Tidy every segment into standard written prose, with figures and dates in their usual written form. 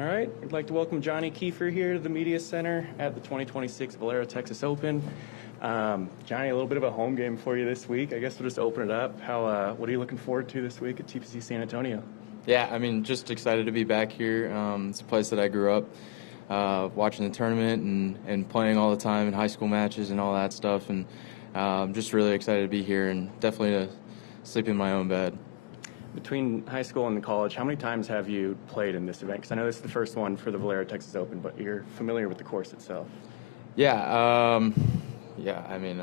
All right, I'd like to welcome Johnny Keefer here to the Media Center at the 2026 Valero Texas Open. Johnny, a little bit of a home game for you this week. I guess we'll just open it up. What are you looking forward to this week at TPC San Antonio? Yeah, I mean, just excited to be back here. It's a place that I grew up watching the tournament and playing all the time in high school matches and all that stuff. And I'm just really excited to be here and definitely to sleep in my own bed. Between high school and college, how many times have you played in this event? Because I know this is the first one for the Valero Texas Open, but you're familiar with the course itself. Yeah, I mean,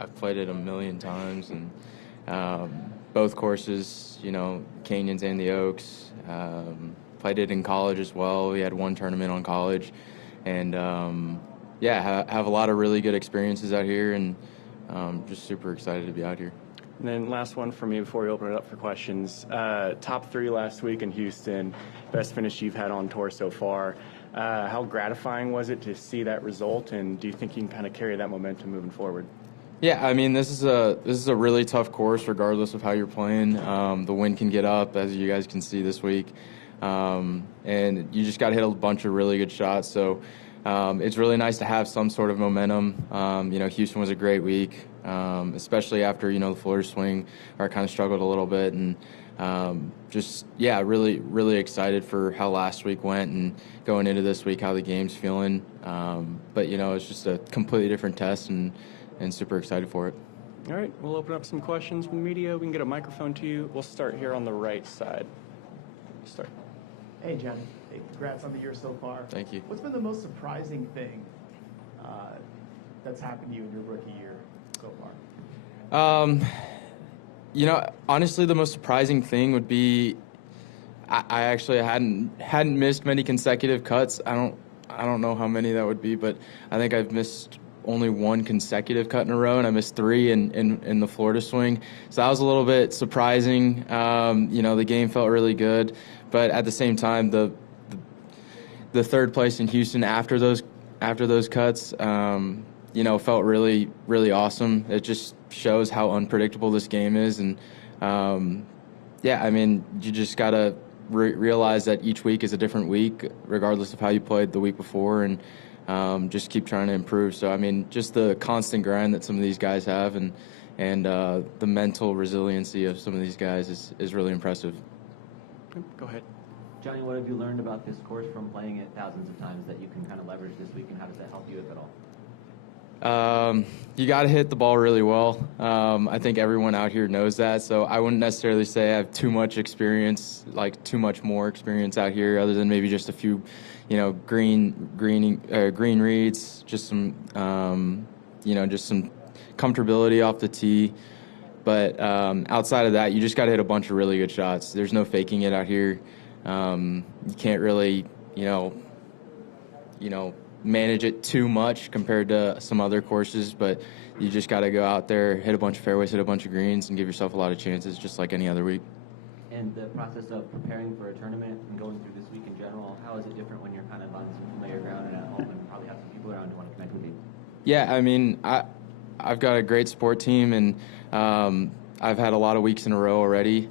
I've played it a million times, and both courses, Canyons and the Oaks. Played it in college as well. We had one tournament on college, and have a lot of really good experiences out here, and just super excited to be out here. And then last one for me before we open it up for questions. Top 3 last week in Houston, best finish you've had on tour so far. How gratifying was it to see that result, and do you think you can kind of carry that momentum moving forward? Yeah, I mean, this is a really tough course regardless of how you're playing. The wind can get up, as you guys can see this week, and you just got to hit a bunch of really good shots. So it's really nice to have some sort of momentum. Houston was a great week, especially after, the Florida swing, where I kind of struggled a little bit. And really, really excited for how last week went and going into this week, how the game's feeling. But it's just a completely different test and super excited for it. All right, we'll open up some questions from the media. We can get a microphone to you. We'll start here on the right side. Start. Hey, Johnny. Hey, congrats on the year so far. Thank you. What's been the most surprising thing that's happened to you in your rookie year so far? Honestly, the most surprising thing would be I actually hadn't missed many consecutive cuts. I don't know how many that would be, but I think I've missed only one consecutive cut in a row, and I missed 3 in the Florida swing. So that was a little bit surprising. The game felt really good, but at the same time, the third place in Houston after those cuts, felt really, really awesome. It just shows how unpredictable this game is, and you just gotta realize that each week is a different week, regardless of how you played the week before, and just keep trying to improve. So, I mean, just the constant grind that some of these guys have and the mental resiliency of some of these guys is really impressive. Go ahead. Johnny, what have you learned about this course from playing it thousands of times that you can kind of leverage this week, and how does that help you, if at all? You got to hit the ball really well. I think everyone out here knows that, so I wouldn't necessarily say I have too much experience, like too much more experience out here, other than maybe just a few, green reads, just some, just some comfortability off the tee. But outside of that, you just got to hit a bunch of really good shots. There's no faking it out here. You can't really, manage it too much compared to some other courses, but you just got to go out there, hit a bunch of fairways, hit a bunch of greens, and give yourself a lot of chances, just like any other week. And the process of preparing for a tournament and going through this week in general, how is it different when you're kind of on some familiar ground and at home and probably have some people around who want to connect with you? Yeah, I mean, I've got a great support team, and I've had a lot of weeks in a row already.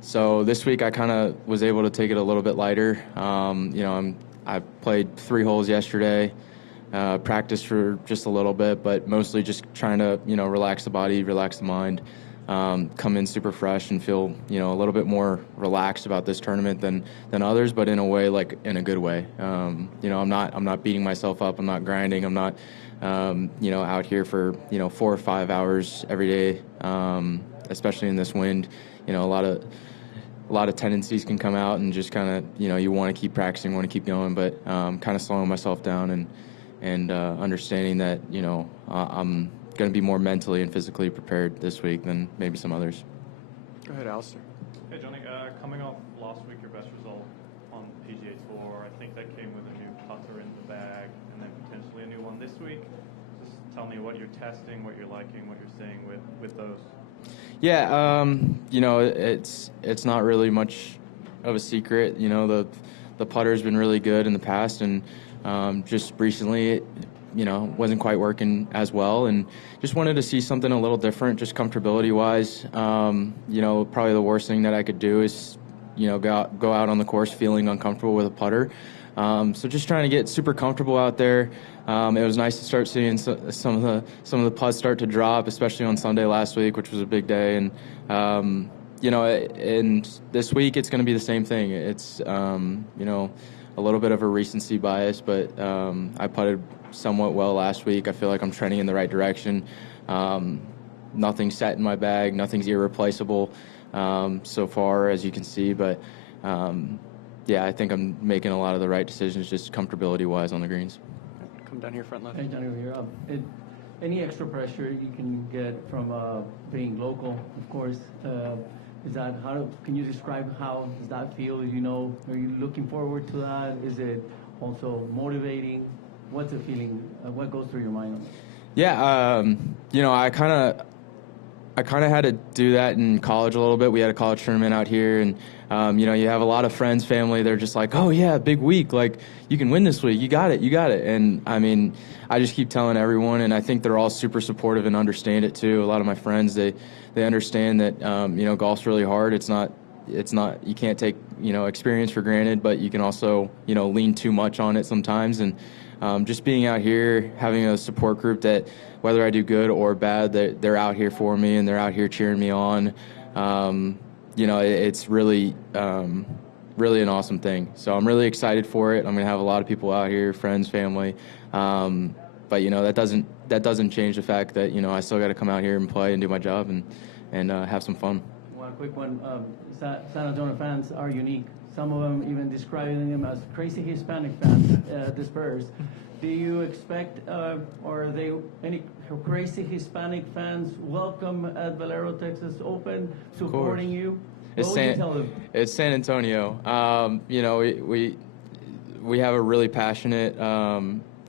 So this week I kind of was able to take it a little bit lighter. I played 3 holes yesterday, practiced for just a little bit, but mostly just trying to, relax the body, relax the mind, come in super fresh and feel, a little bit more relaxed about this tournament than others, but in a way, like in a good way. I'm not beating myself up. I'm not grinding. I'm not, out here for, 4 or 5 hours every day, especially in this wind. A lot of tendencies can come out, and just kind of, you want to keep practicing, want to keep going, but kind of slowing myself down and understanding that, I'm going to be more mentally and physically prepared this week than maybe some others. Go ahead, Alistair. Hey, Johnny, coming off last week, your best result on PGA Tour, I think that came with a new putter in the bag and then potentially a new one this week. Just tell me what you're testing, what you're liking, what you're seeing with those. Yeah, it's not really much of a secret. The putter's been really good in the past, and just recently it, wasn't quite working as well, and just wanted to see something a little different, just comfortability-wise. Probably the worst thing that I could do is go out on the course feeling uncomfortable with a putter. So just trying to get super comfortable out there. It was nice to start seeing some of the putts start to drop, especially on Sunday last week, which was a big day. And and this week it's going to be the same thing. It's a little bit of a recency bias, but I putted somewhat well last week. I feel like I'm trending in the right direction. Nothing's set in my bag. Nothing's irreplaceable so far, as you can see. But yeah, I think I'm making a lot of the right decisions, just comfortability-wise on the greens. Come down here, front left. Hey, Johnny, over here. Any extra pressure you can get from being local, of course, can you describe how does that feel? Are you looking forward to that? Is it also motivating? What's the feeling? What goes through your mind on that? Yeah, I kind of had to do that in college a little bit. We had a college tournament out here, and you have a lot of friends, family. They're just like, oh yeah, big week. Like, you can win this week. You got it. And I mean, I just keep telling everyone, and I think they're all super supportive and understand it too. A lot of my friends, they understand that golf's really hard. It's not you can't take experience for granted, but you can also lean too much on it sometimes. And just being out here, having a support group that whether I do good or bad, they're out here for me and they're out here cheering me on. It's really really an awesome thing. So I'm really excited for it. I'm going to have a lot of people out here, friends, family. But that doesn't change the fact that I still got to come out here and play and do my job and have some fun. One quick one. San Antonio fans are unique. Some of them even describing them as crazy Hispanic fans, the Spurs. Do you expect, or are they any crazy Hispanic fans welcome at Valero Texas Open, supporting you? What would you tell them? It's San Antonio. We have a really passionate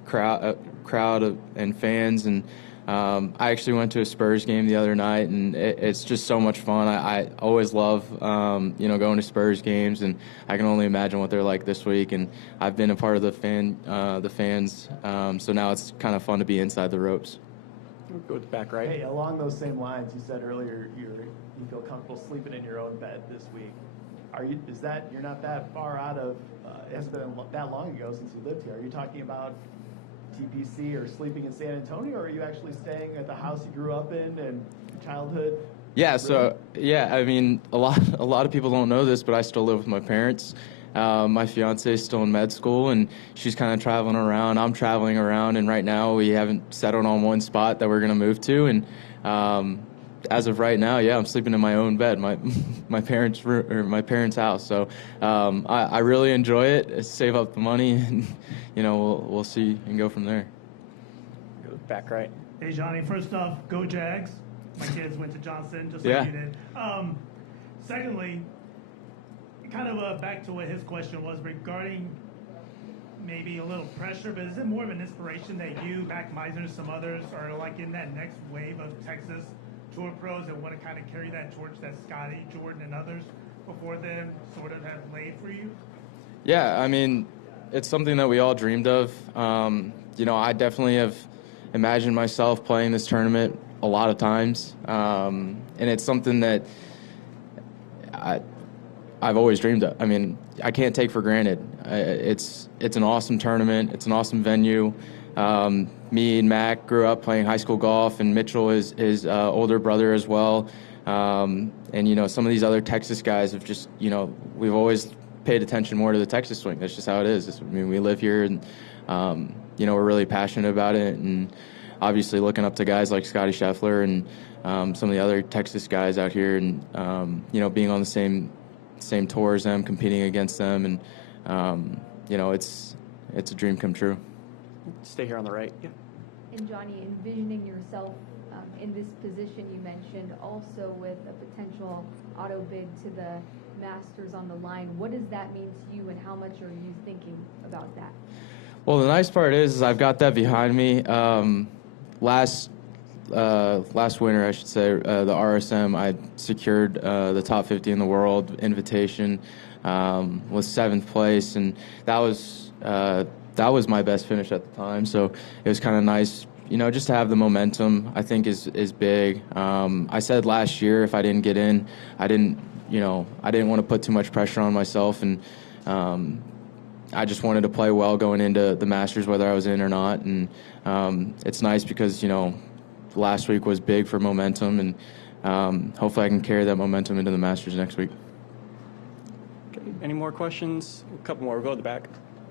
crowd and fans, and I actually went to a Spurs game the other night, and it's just so much fun. I always love going to Spurs games, and I can only imagine what they're like this week. And I've been a part of the fans, so now it's kind of fun to be inside the ropes. We'll go with the back right. Hey, along those same lines, you said earlier you feel comfortable sleeping in your own bed this week. You're not that far out of? It hasn't been that long ago since you lived here. Are you talking about TPC or sleeping in San Antonio, or are you actually staying at the house you grew up in and childhood? Yeah, so I mean, a lot of people don't know this, but I still live with my parents. My fiance is still in med school, and she's kind of traveling around. I'm traveling around, and right now we haven't settled on one spot that we're going to move to. And as of right now, I'm sleeping in my own bed, my parents' room, or my parents' house. So I really enjoy it. Save up the money, and we'll see and go from there. Go back right. Hey Johnny, first off, go Jags. My kids went to Johnson, just like you did. Secondly, kind of back to what his question was regarding maybe a little pressure, but is it more of an inspiration that you, Mac Meisner, and some others are like in that next wave of Texas Tour pros that want to kind of carry that torch that Scotty, Jordan, and others before them sort of have laid for you? Yeah, I mean, it's something that we all dreamed of. I definitely have imagined myself playing this tournament a lot of times, and it's something that I've always dreamed of. I mean, I can't take for granted. It's an awesome tournament. It's an awesome venue. Me and Mac grew up playing high school golf, and Mitchell is his older brother as well. And some of these other Texas guys have just, we've always paid attention more to the Texas swing. That's just how it is. We live here, and we're really passionate about it. And obviously looking up to guys like Scotty Scheffler and some of the other Texas guys out here, and being on the same tour as them, competing against them, and it's a dream come true. Stay here on the right. Yeah. And Johnny, envisioning yourself in this position you mentioned, also with a potential auto bid to the Masters on the line, what does that mean to you, and how much are you thinking about that? Well, the nice part is I've got that behind me. Last winter, I should say, the RSM, I secured the top 50 in the world invitation, was 7th place, and that was my best finish at the time. So it was kind of nice, just to have the momentum. I think is big. I said last year if I didn't get in, I didn't I didn't want to put too much pressure on myself, and I just wanted to play well going into the Masters, whether I was in or not. And it's nice because, last week was big for momentum, and hopefully I can carry that momentum into the Masters next week. Okay. Any more questions? A couple more. We'll go to the back.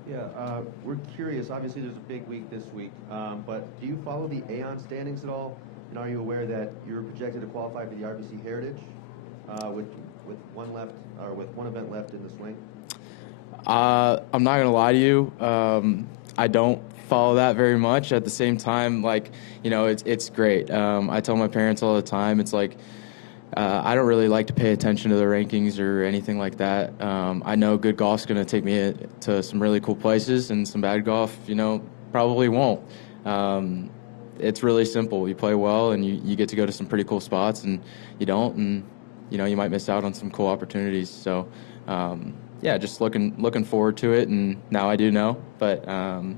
Yeah, we're curious. Obviously, there's a big week this week, but do you follow the Aon standings at all? And are you aware that you're projected to qualify for the RBC Heritage with one event left in the swing? I'm not gonna lie to you. I don't follow that very much. At the same time, it's great. I tell my parents all the time, it's like I don't really like to pay attention to the rankings or anything like that. I know good golf's gonna take me to some really cool places, and some bad golf, probably won't. It's really simple. You play well, and you get to go to some pretty cool spots, and you don't, and you might miss out on some cool opportunities. So. Yeah, just looking forward to it, and now I do know. But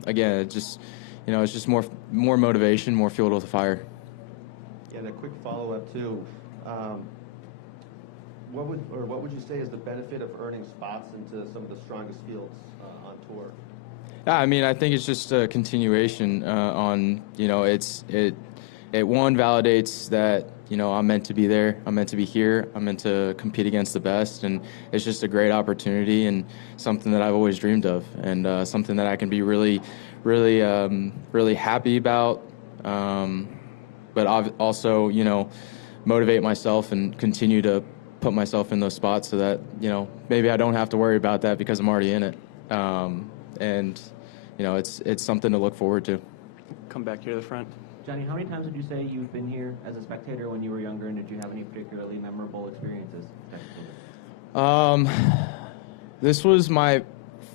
again, it's just more motivation, more fuel to the fire. Yeah, and a quick follow-up too. What would you say is the benefit of earning spots into some of the strongest fields on tour? Yeah, I think it's just a continuation on. It one validates that. I'm meant to be there. I'm meant to be here. I'm meant to compete against the best, and it's just a great opportunity and something that I've always dreamed of, and something that I can be really, really, really happy about. But also, motivate myself and continue to put myself in those spots so that maybe I don't have to worry about that because I'm already in it. And it's something to look forward to. Come back here to the front. Johnny, how many times would you say you've been here as a spectator when you were younger, and did you have any particularly memorable experiences? This was my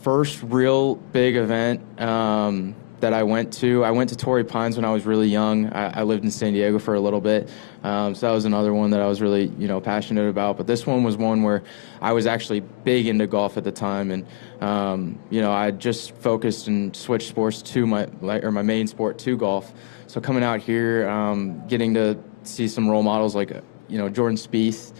first real big event that I went to. I went to Torrey Pines when I was really young. I lived in San Diego for a little bit, so that was another one that I was really passionate about. But this one was one where I was actually big into golf at the time, and I just focused and switched sports to my main sport to golf. So coming out here, getting to see some role models like, Jordan Spieth,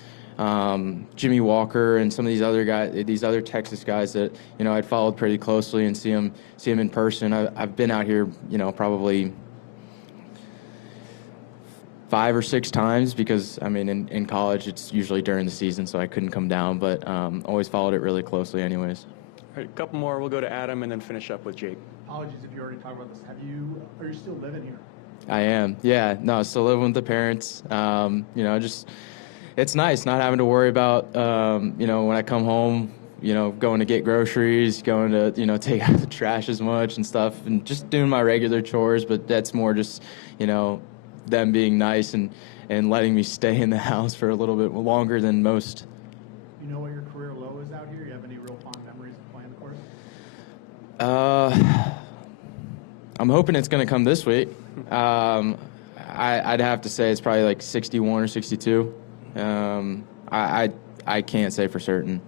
Jimmy Walker, and some of these other guys, these other Texas guys that, I'd followed pretty closely, and see them in person. I've been out here, probably 5 or 6 times because, in college it's usually during the season, so I couldn't come down, but always followed it really closely anyways. All right, a couple more. We'll go to Adam and then finish up with Jake. Apologies if you already talked about this. Are you still living here? I am. Yeah. No, still living with the parents. It's nice not having to worry about, when I come home, going to get groceries, going to, take out the trash as much and stuff, and just doing my regular chores. But that's more just, them being nice and letting me stay in the house for a little bit longer than most. You know what your career low is out here? You have any real fond memories of playing the course? I'm hoping it's going to come this week. I'd have to say it's probably like 61 or 62. I can't say for certain.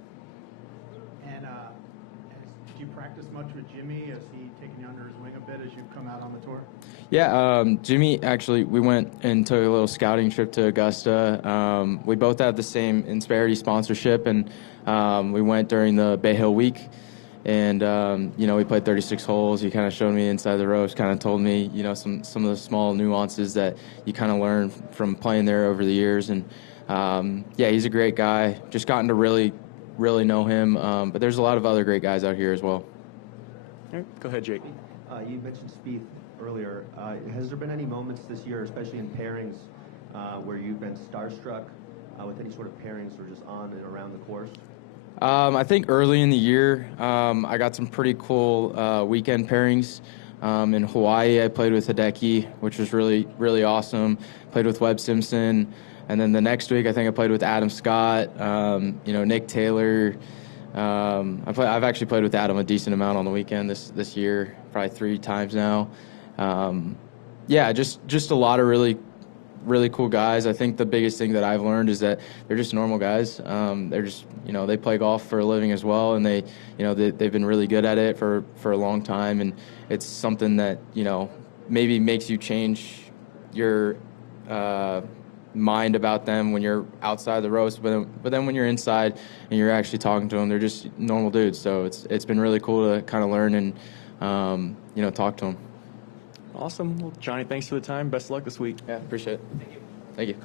And do you practice much with Jimmy? Has he taken you under his wing a bit as you've come out on the tour? Yeah, Jimmy, actually, we went and took a little scouting trip to Augusta. We both have the same Insperity sponsorship, and we went during the Bay Hill week. And, we played 36 holes. He kind of showed me inside the ropes, kind of told me, some of the small nuances that you kind of learn from playing there over the years. And, he's a great guy. Just gotten to really, really know him. But there's a lot of other great guys out here as well. All right, go ahead, Jake. You mentioned Spieth earlier. Has there been any moments this year, especially in pairings, where you've been starstruck with any sort of pairings or just on and around the course? I think early in the year, I got some pretty cool weekend pairings. In Hawaii, I played with Hideki, which was really, really awesome. Played with Webb Simpson. And then the next week, I think I played with Adam Scott, Nick Taylor. I've actually played with Adam a decent amount on the weekend this year, probably 3 times now. Just a lot of really, really cool guys. I think the biggest thing that I've learned is that they're just normal guys. They're just, they play golf for a living as well, and they've been really good at it for a long time, and it's something that, maybe makes you change your mind about them when you're outside the ropes, but then when you're inside and you're actually talking to them, they're just normal dudes. So it's been really cool to kind of learn and talk to them. Awesome. Well, Johnny, thanks for the time. Best of luck this week. Yeah, appreciate it. Thank you.